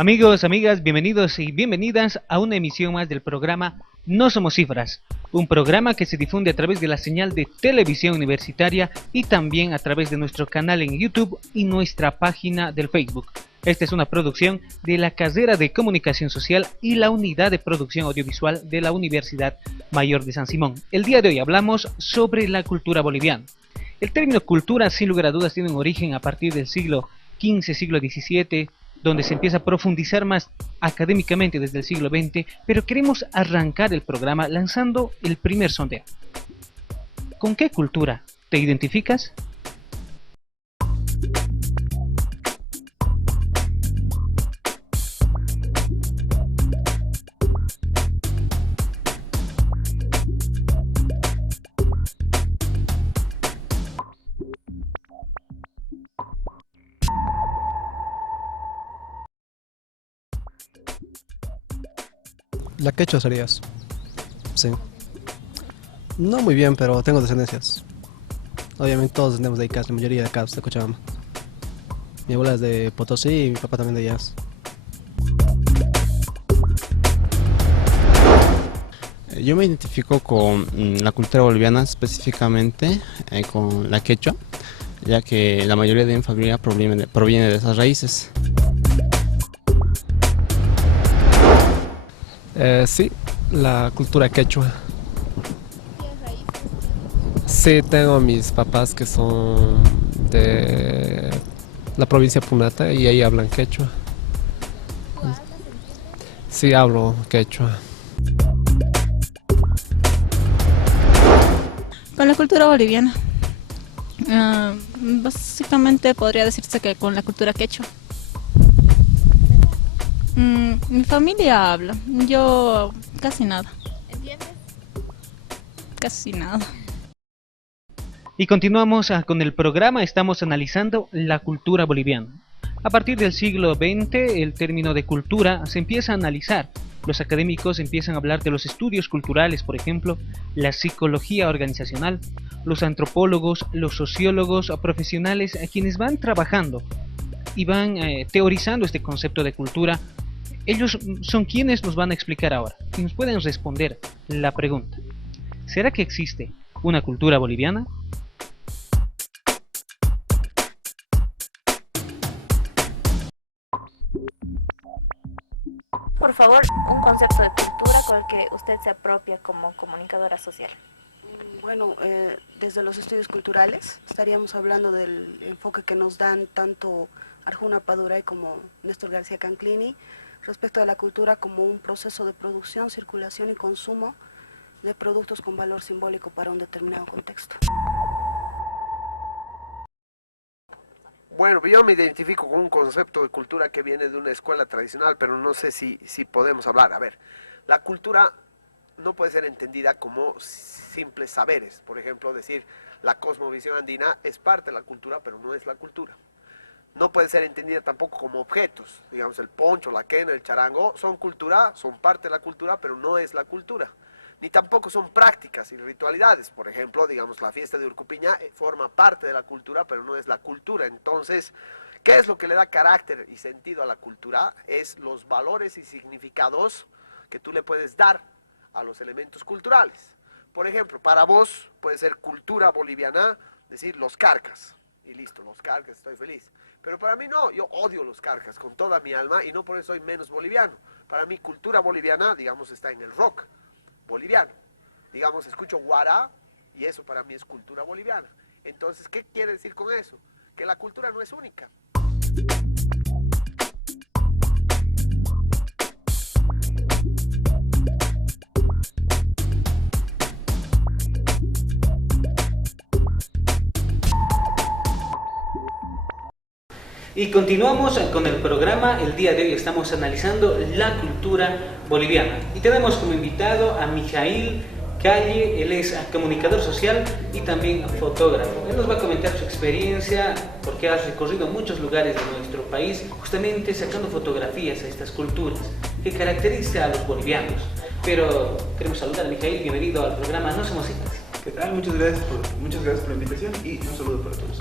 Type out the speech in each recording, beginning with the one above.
Amigos, amigas, bienvenidos y bienvenidas a una emisión más del programa No Somos Cifras, un programa que se difunde a través de la señal de televisión universitaria y también a través de nuestro canal en YouTube y nuestra página del Facebook. Esta es una producción de la carrera de Comunicación Social y la Unidad de Producción Audiovisual de la Universidad Mayor de San Simón. El día de hoy hablamos sobre la cultura boliviana. El término cultura, sin lugar a dudas, tiene un origen a partir del siglo XV, siglo XVII, donde se empieza a profundizar más académicamente desde el siglo XX, pero queremos arrancar el programa lanzando el primer sondeo. ¿Con qué cultura te identificas? La quechua serías. Sí. No muy bien, pero tengo descendencias. Obviamente todos descendemos de Icaz, la mayoría de acá, de Cochabamba. Mi abuela es de Potosí y mi papá también de allá. Yo me identifico con la cultura boliviana, específicamente con la quechua, ya que la mayoría de mi familia proviene de esas raíces. Sí, la cultura quechua. Sí, tengo a mis papás que son de la provincia de Punata y ahí hablan quechua. Sí, hablo quechua. Con la cultura boliviana. Básicamente podría decirse que con la cultura quechua. Mi familia habla, yo casi nada. ¿Entiendes? Casi nada. Y continuamos con el programa, estamos analizando la cultura boliviana. A partir del siglo XX, el término de cultura se empieza a analizar. Los académicos empiezan a hablar de los estudios culturales, por ejemplo, la psicología organizacional, los antropólogos, los sociólogos profesionales, quienes van trabajando y van teorizando este concepto de cultura. Ellos son quienes nos van a explicar ahora y nos pueden responder la pregunta: ¿será que existe una cultura boliviana? Por favor, un concepto de cultura con el que usted se apropia como comunicadora social. Bueno, desde los estudios culturales estaríamos hablando del enfoque que nos dan tanto Arjuna Paduray como Néstor García Canclini respecto a la cultura como un proceso de producción, circulación y consumo de productos con valor simbólico para un determinado contexto. Bueno, yo me identifico con un concepto de cultura que viene de una escuela tradicional, pero no sé si podemos hablar. A ver, la cultura no puede ser entendida como simples saberes. Por ejemplo, decir la cosmovisión andina es parte de la cultura, pero no es la cultura. No puede ser entendida tampoco como objetos. Digamos, el poncho, la quena, el charango son cultura, son parte de la cultura, pero no es la cultura. Ni tampoco son prácticas y ritualidades. Por ejemplo, digamos, la fiesta de Urcupiña forma parte de la cultura, pero no es la cultura. Entonces, ¿qué es lo que le da carácter y sentido a la cultura? Es los valores y significados que tú le puedes dar a los elementos culturales. Por ejemplo, para vos puede ser cultura boliviana, decir los carcas. Y listo, los carcas, estoy feliz. Pero para mí no, yo odio los carcas con toda mi alma y no por eso soy menos boliviano. Para mí cultura boliviana, digamos, está en el rock boliviano. Digamos, escucho guará y eso para mí es cultura boliviana. Entonces, ¿qué quiere decir con eso? Que la cultura no es única. Y continuamos con el programa. El día de hoy estamos analizando la cultura boliviana y tenemos como invitado a Mijail Calle. Él es comunicador social y también fotógrafo. Él nos va a comentar su experiencia porque ha recorrido muchos lugares de nuestro país justamente sacando fotografías a estas culturas que caracteriza a los bolivianos. Pero queremos saludar a Mijail, bienvenido al programa No Somos Cifras. ¿Qué tal? Muchas gracias por la invitación y un saludo para todos.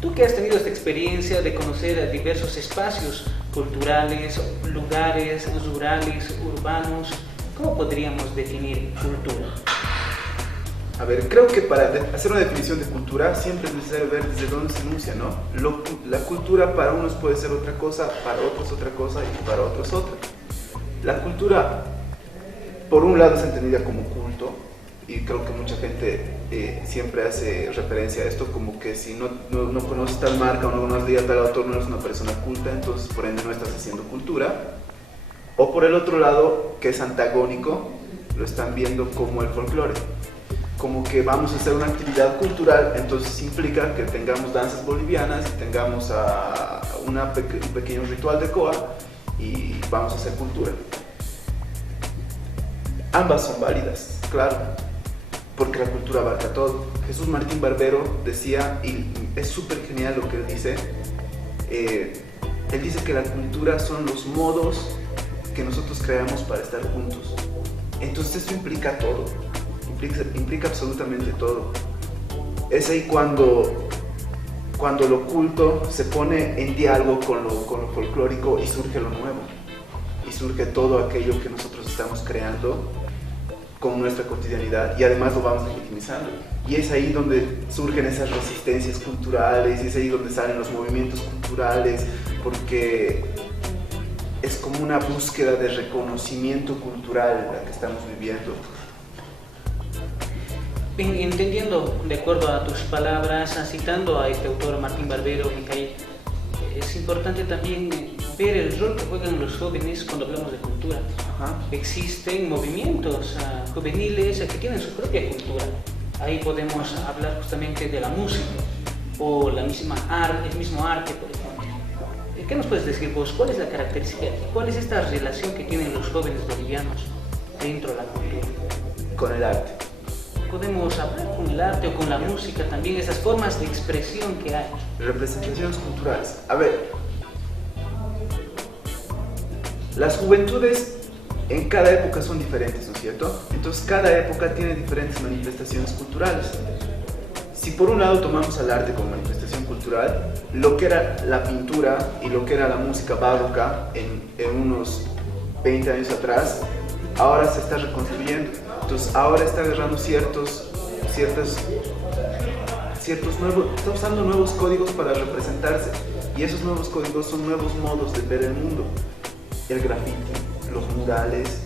Tú que has tenido esta experiencia de conocer diversos espacios culturales, lugares rurales, urbanos, ¿cómo podríamos definir cultura? A ver, creo que para hacer una definición de cultura siempre es necesario ver desde dónde se enuncia, ¿no? La cultura para unos puede ser otra cosa, para otros otra cosa y para otros otra. La cultura, por un lado, es entendida como culto, y creo que mucha gente siempre hace referencia a esto como que si no conoces tal marca o no conoces tal autor, no eres una persona culta, entonces por ende no estás haciendo cultura. O por el otro lado, que es antagónico, lo están viendo como el folclore, como que vamos a hacer una actividad cultural, entonces implica que tengamos danzas bolivianas y tengamos un pequeño ritual de coa y vamos a hacer cultura. Ambas son válidas, claro, porque la cultura abarca todo. Jesús Martín Barbero decía, y es súper genial lo que él dice que la cultura son los modos que nosotros creamos para estar juntos. Entonces eso implica todo, implica absolutamente todo. Es ahí cuando lo culto se pone en diálogo con lo folclórico y surge lo nuevo, y surge todo aquello que nosotros estamos creando con nuestra cotidianidad y además lo vamos legitimizando. Y es ahí donde surgen esas resistencias culturales, y es ahí donde salen los movimientos culturales, porque es como una búsqueda de reconocimiento cultural la que estamos viviendo. Entendiendo, de acuerdo a tus palabras, citando a este autor Martín Barbero, Micael, es importante también ver el rol que juegan los jóvenes cuando hablamos de cultura. Ajá. Existen movimientos juveniles que tienen su propia cultura. Ahí podemos hablar justamente de la música o el mismo arte, por ejemplo. ¿Qué nos puedes decir vos? ¿Cuál es la característica? ¿Cuál es esta relación que tienen los jóvenes bolivianos dentro de la cultura? Con el arte. Podemos hablar con el arte o con la música también, esas formas de expresión que hay. Representaciones culturales. A ver, las juventudes en cada época son diferentes, ¿no es cierto? Entonces cada época tiene diferentes manifestaciones culturales. Si por un lado tomamos al arte como manifestación cultural, lo que era la pintura y lo que era la música barroca en unos 20 años atrás, ahora se está reconstruyendo. Entonces ahora está agarrando ciertos nuevos, está usando nuevos códigos para representarse, y esos nuevos códigos son nuevos modos de ver el mundo. El graffiti, los murales,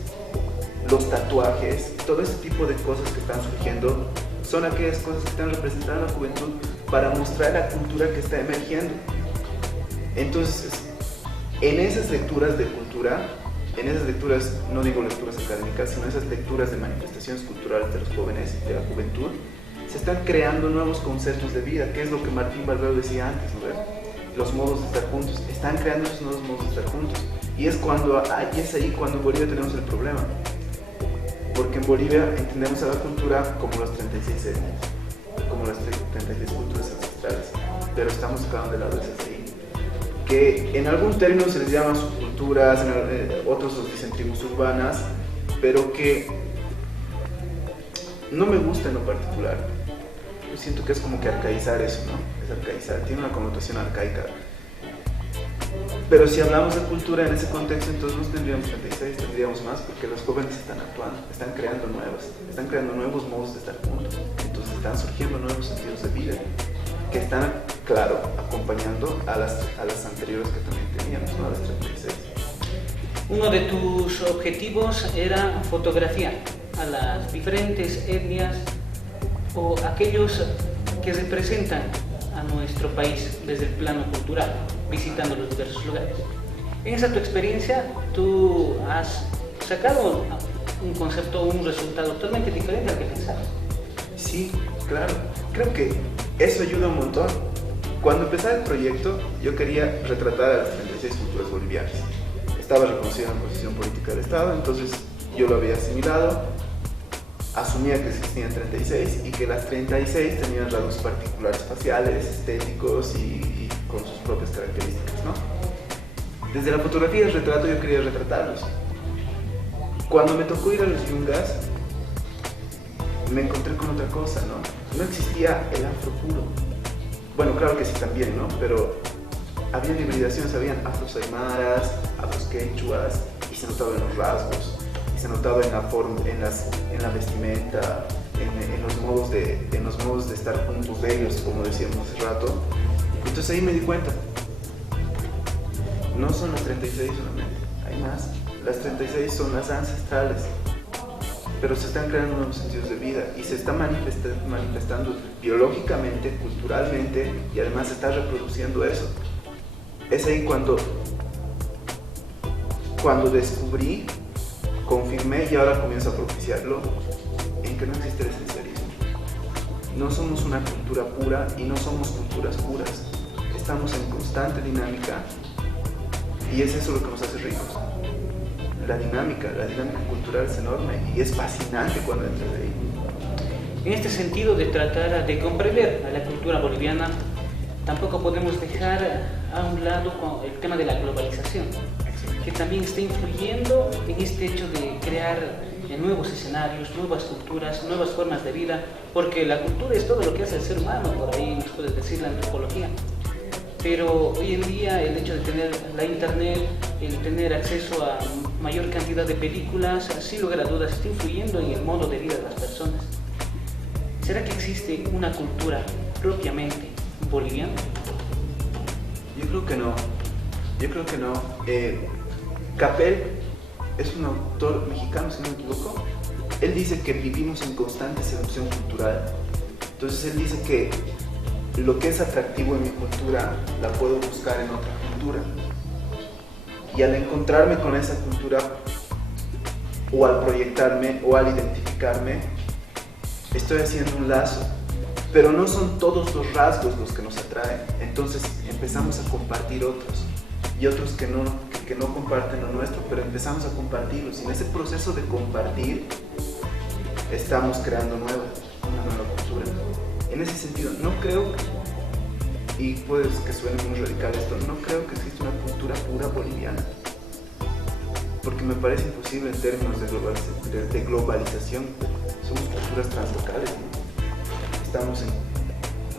los tatuajes, todo ese tipo de cosas que están surgiendo son aquellas cosas que están representando a la juventud para mostrar la cultura que está emergiendo. Entonces, en esas lecturas de cultura, en esas lecturas, no digo lecturas académicas, sino esas lecturas de manifestaciones culturales de los jóvenes y de la juventud, se están creando nuevos conceptos de vida, que es lo que Martín Barbero decía antes, ¿no? Los modos de estar juntos, están creando esos nuevos modos de estar juntos. Y es ahí cuando en Bolivia tenemos el problema, porque en Bolivia entendemos a la cultura como las 36 etnias, como las 36 culturas ancestrales, pero estamos dejando de lado esas ahí, que en algún término se les llama subculturas, otros los dicen tribus urbanas, pero que no me gusta en lo particular. Yo siento que es como que arcaizar eso, ¿no? Es arcaizar, tiene una connotación arcaica. Pero si hablamos de cultura en ese contexto, entonces no tendríamos 36, tendríamos más, porque los jóvenes están actuando, están creando nuevos modos de estar juntos. Entonces están surgiendo nuevos sentidos de vida, que están, claro, acompañando a las anteriores que también teníamos, ¿no? A las 36. Uno de tus objetivos era fotografiar a las diferentes etnias o aquellos que representan a nuestro país desde el plano cultural, visitando los diversos lugares. En esa tu experiencia, tú has sacado un concepto, un resultado totalmente diferente al que pensabas. Sí, claro. Creo que eso ayuda un montón. Cuando empezaba el proyecto, yo quería retratar a las 36 culturas bolivianas. Estaba reconocida en la posición política del Estado, entonces yo lo había asimilado, asumía que existían 36 y que las 36 tenían rasgos particulares faciales, estéticos y con sus propias características, ¿no? Desde la fotografía y el retrato yo quería retratarlos. Cuando me tocó ir a los Yungas, me encontré con otra cosa, ¿no? No existía el afro puro. Bueno, claro que sí también, ¿no? Pero habían hibridaciones, habían afros aymaras, afros quechuas, y se notaba en los rasgos, y se notaba en la forma, en la vestimenta, en los modos de estar juntos de ellos, como decíamos hace rato. Entonces ahí me di cuenta, no son las 36 solamente, hay más. Las 36 son las ancestrales, pero se están creando nuevos sentidos de vida y se está manifestando biológicamente, culturalmente, y además se está reproduciendo eso. Es ahí cuando descubrí, confirmé y ahora comienzo a propiciarlo, en que no existe el esencialismo. No somos una cultura pura y no somos culturas puras. Estamos en constante dinámica y es eso lo que nos hace ricos. La dinámica cultural es enorme y es fascinante cuando entras ahí. En este sentido de tratar de comprender a la cultura boliviana, tampoco podemos dejar a un lado el tema de la globalización, que también está influyendo en este hecho de crear nuevos escenarios, nuevas culturas, nuevas formas de vida, porque la cultura es todo lo que hace el ser humano, por ahí nos puedes decir la antropología. Pero hoy en día el hecho de tener la internet, el tener acceso a mayor cantidad de películas, sin lugar a dudas está influyendo en el modo de vida de las personas. ¿Será que existe una cultura propiamente boliviana? Yo creo que no. Capel es un autor mexicano, si no me equivoco. Él dice que vivimos en constante seducción cultural. Entonces él dice que lo que es atractivo en mi cultura la puedo buscar en otra cultura. Y al encontrarme con esa cultura, o al proyectarme, o al identificarme, estoy haciendo un lazo. Pero no son todos los rasgos los que nos atraen. Entonces empezamos a compartir otros. Y otros que no comparten lo nuestro, pero empezamos a compartirlos. Y en ese proceso de compartir, estamos creando una nueva cultura. En ese sentido, no creo, y puede que suene muy radical esto, no creo que exista una cultura pura boliviana, porque me parece imposible en términos de globalización. Somos culturas translocales, ¿no? Estamos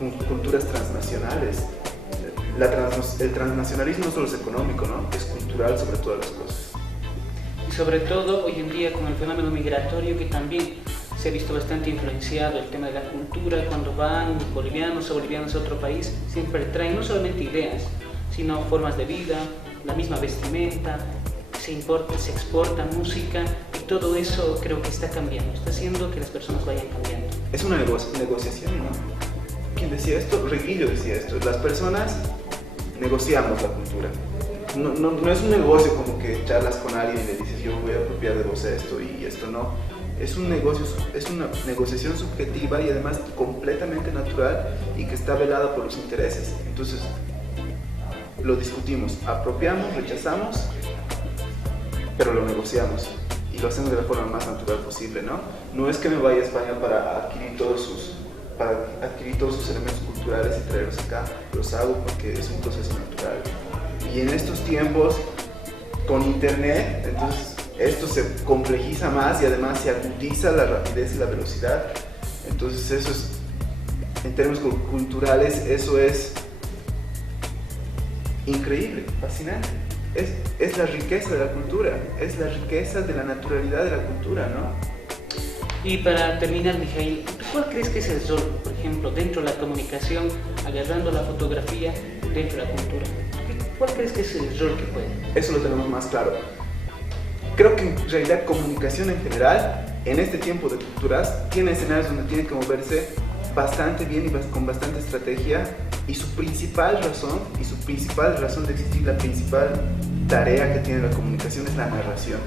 en culturas transnacionales. El transnacionalismo no solo es económico, ¿no? Es cultural sobre todas las cosas. Y sobre todo hoy en día con el fenómeno migratorio, que también se ha visto bastante influenciado el tema de la cultura. Cuando van bolivianos a otro país, siempre traen no solamente ideas, sino formas de vida, la misma vestimenta, se exporta música, y todo eso creo que está cambiando, está haciendo que las personas vayan cambiando. Es una negociación, ¿no? ¿Quién decía esto? Reguillo decía esto. Las personas negociamos la cultura. No es un negocio como que charlas con alguien y le dices yo voy a apropiar de vos esto y esto, no. Es un negocio, es una negociación subjetiva y además completamente natural y que está velada por los intereses. Entonces lo discutimos, apropiamos, rechazamos, pero lo negociamos y lo hacemos de la forma más natural posible, ¿no? No es que me vaya a España para adquirir todos sus elementos culturales y traerlos acá. Los hago porque es un proceso natural. Y en estos tiempos, con internet, entonces esto se complejiza más y además se agudiza la rapidez y la velocidad. Entonces eso es, en términos culturales, eso es increíble, fascinante. Es la riqueza de la cultura, es la riqueza de la naturalidad de la cultura, ¿no? Y para terminar, Mijail, ¿cuál crees que es el rol, por ejemplo, dentro de la comunicación, agarrando la fotografía dentro de la cultura? ¿Cuál crees que es el rol que puede? Eso lo tenemos más claro. Creo que en realidad comunicación en general, en este tiempo de culturas, tiene escenarios donde tiene que moverse bastante bien y con bastante estrategia, y su principal razón de existir, la principal tarea que tiene la comunicación es la narración.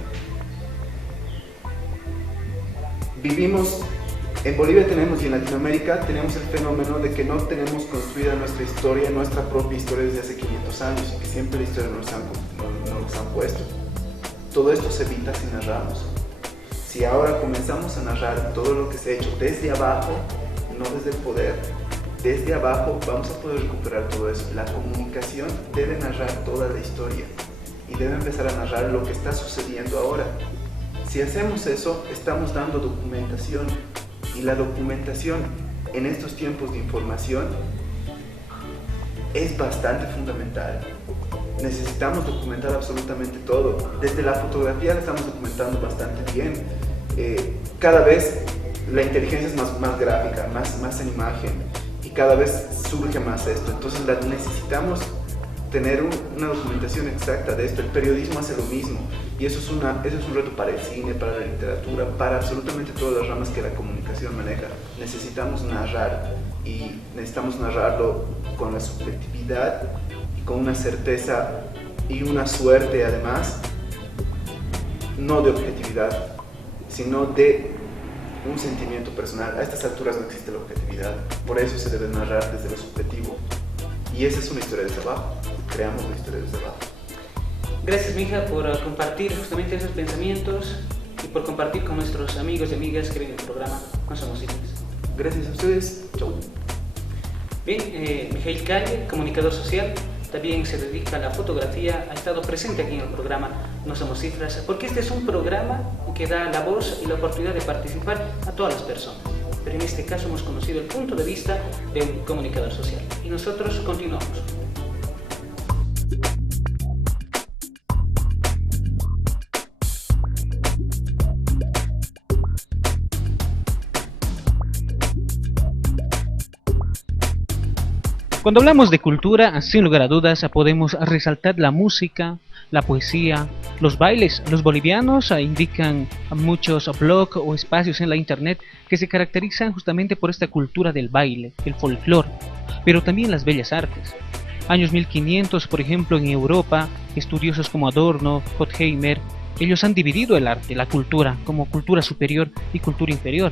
Vivimos, en Bolivia tenemos y en Latinoamérica tenemos el fenómeno de que no tenemos construida nuestra propia historia desde hace 500 años y que siempre la historia nos han puesto. Todo esto se evita si narramos. Si ahora comenzamos a narrar todo lo que se ha hecho desde abajo, no desde el poder, desde abajo vamos a poder recuperar todo eso. La comunicación debe narrar toda la historia y debe empezar a narrar lo que está sucediendo ahora. Si hacemos eso, estamos dando documentación, y la documentación en estos tiempos de información es bastante fundamental. Necesitamos documentar absolutamente todo. Desde la fotografía la estamos documentando bastante bien. Cada vez la inteligencia es más gráfica, más en imagen, y cada vez surge más esto. Entonces necesitamos tener una documentación exacta de esto. El periodismo hace lo mismo, y eso es un reto para el cine, para la literatura, para absolutamente todas las ramas que la comunicación maneja. Necesitamos narrar, y necesitamos narrarlo con la subjetividad y con una certeza y una suerte, además, no de objetividad, sino de un sentimiento personal. A estas alturas no existe la objetividad, por eso se debe narrar desde lo subjetivo, y esa es una historia desde abajo. Creamos una historia desde abajo. Gracias, mija, por compartir justamente esos pensamientos y por compartir con nuestros amigos y amigas que ven el programa No Somos Cifras. Gracias a ustedes. Chau. Bien, Mijail Calle, comunicador social, también se dedica a la fotografía, ha estado presente aquí en el programa No Somos Cifras, porque este es un programa que da la voz y la oportunidad de participar a todas las personas. Pero en este caso hemos conocido el punto de vista de un comunicador social. Y nosotros continuamos. Cuando hablamos de cultura, sin lugar a dudas, podemos resaltar la música, la poesía, los bailes. Los bolivianos indican muchos blogs o espacios en la internet que se caracterizan justamente por esta cultura del baile, el folclore, pero también las bellas artes. Años 1500, por ejemplo, en Europa, estudiosos como Adorno, Horkheimer, ellos han dividido el arte, la cultura, como cultura superior y cultura inferior.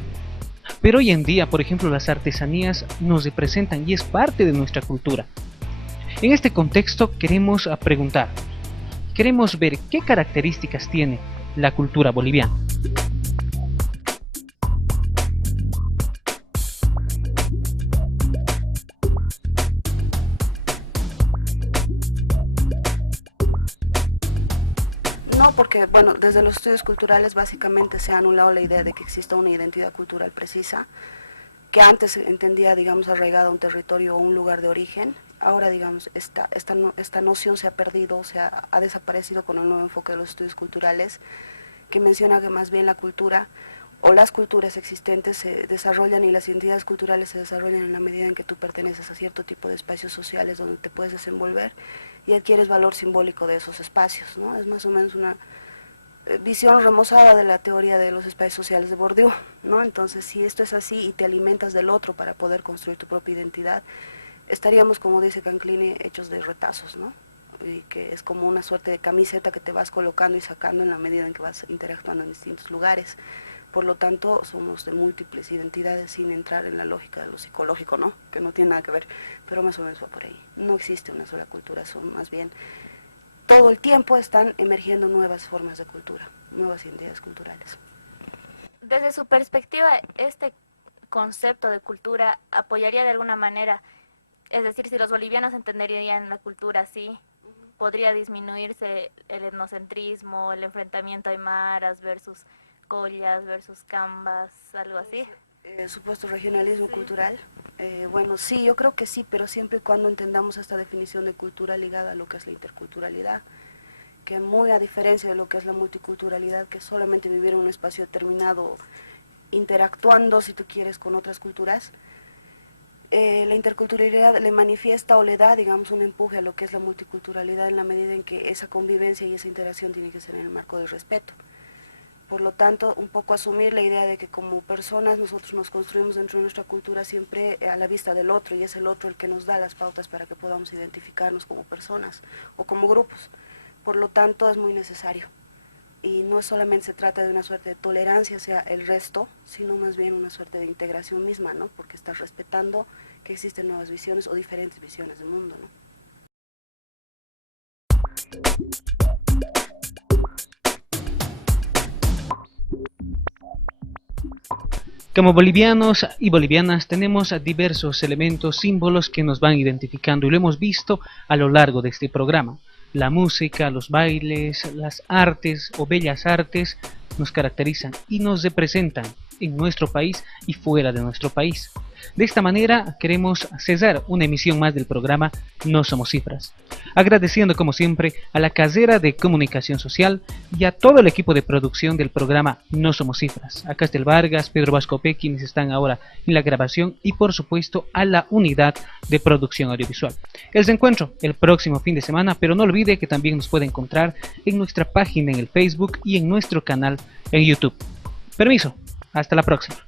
Pero hoy en día, por ejemplo, las artesanías nos representan y es parte de nuestra cultura. En este contexto queremos preguntar, queremos ver qué características tiene la cultura boliviana. No, porque bueno, desde los estudios culturales básicamente se ha anulado la idea de que exista una identidad cultural precisa, que antes entendía, digamos, arraigada a un territorio o un lugar de origen. Ahora, digamos, esta noción se ha perdido, ha desaparecido con el nuevo enfoque de los estudios culturales, que menciona que más bien la cultura o las culturas existentes se desarrollan y las identidades culturales se desarrollan en la medida en que tú perteneces a cierto tipo de espacios sociales donde te puedes desenvolver y adquieres valor simbólico de esos espacios, ¿no? Es más o menos una visión remozada de la teoría de los espacios sociales de Bourdieu, ¿no? Entonces, si esto es así y te alimentas del otro para poder construir tu propia identidad, estaríamos, como dice Canclini, hechos de retazos, ¿no? Y que es como una suerte de camiseta que te vas colocando y sacando en la medida en que vas interactuando en distintos lugares. Por lo tanto, somos de múltiples identidades sin entrar en la lógica de lo psicológico, ¿no? Que no tiene nada que ver, pero más o menos va por ahí. No existe una sola cultura, son más bien todo el tiempo están emergiendo nuevas formas de cultura, nuevas identidades culturales. Desde su perspectiva, este concepto de cultura apoyaría de alguna manera, es decir, si los bolivianos entenderían la cultura así, podría disminuirse el etnocentrismo, el enfrentamiento aymaras versus collas versus cambas, algo así. Supuesto regionalismo cultural. Bueno, sí, yo creo que sí, pero siempre y cuando entendamos esta definición de cultura ligada a lo que es la interculturalidad, que muy a diferencia de lo que es la multiculturalidad, que es solamente vivir en un espacio determinado, interactuando, si tú quieres, con otras culturas, la interculturalidad le manifiesta o le da, digamos, un empuje a lo que es la multiculturalidad en la medida en que esa convivencia y esa interacción tiene que ser en el marco del respeto. Por lo tanto, un poco asumir la idea de que como personas nosotros nos construimos dentro de nuestra cultura siempre a la vista del otro, y es el otro el que nos da las pautas para que podamos identificarnos como personas o como grupos. Por lo tanto, es muy necesario. Y no solamente se trata de una suerte de tolerancia hacia el resto, sino más bien una suerte de integración misma, ¿no? Porque estás respetando que existen nuevas visiones o diferentes visiones del mundo, ¿no? Como bolivianos y bolivianas tenemos diversos elementos, símbolos que nos van identificando y lo hemos visto a lo largo de este programa. La música, los bailes, las artes o bellas artes nos caracterizan y nos representan en nuestro país y fuera de nuestro país. De esta manera queremos cesar una emisión más del programa No Somos Cifras, agradeciendo como siempre a la carrera de Comunicación Social y a todo el equipo de producción del programa No Somos Cifras, a Castel Vargas, Pedro Vascope, quienes están ahora en la grabación, y por supuesto a la unidad de producción audiovisual. El reencuentro el próximo fin de semana, pero no olvide que también nos puede encontrar en nuestra página en el Facebook y en nuestro canal en YouTube. Permiso, hasta la próxima.